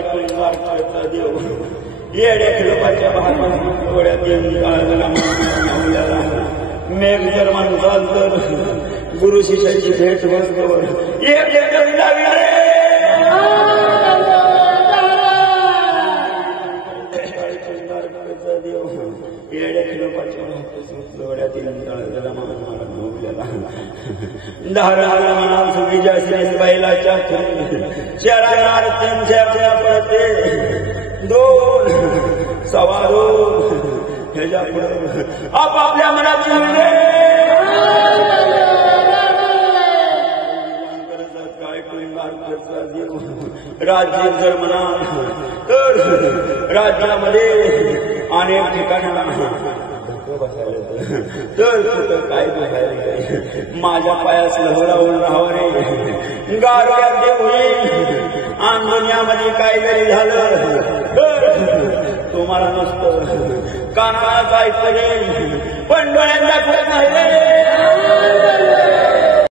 ऐकून वारकऱ्याचा देव येड्या लोकांच्या भागात डोळ्यात मेघ जर म्हणताल तर गुरु शिष्याची भेट होत बैलाच्या शहरात त्यांच्या पडते दोन सवारो ह्याच्या पुढे आपापल्या मनाची राज्य जर म्हणा तर राज्यामध्ये अनेक ठिकाणी तर कुठं काय बघायला माझ्या पायास लहरावून राहावं रे गारव्यात होईल आंदोलनामध्ये काहीतरी झालं तुम्हाला नसतं कानाला काय करेल पण डोळ्यांना नाही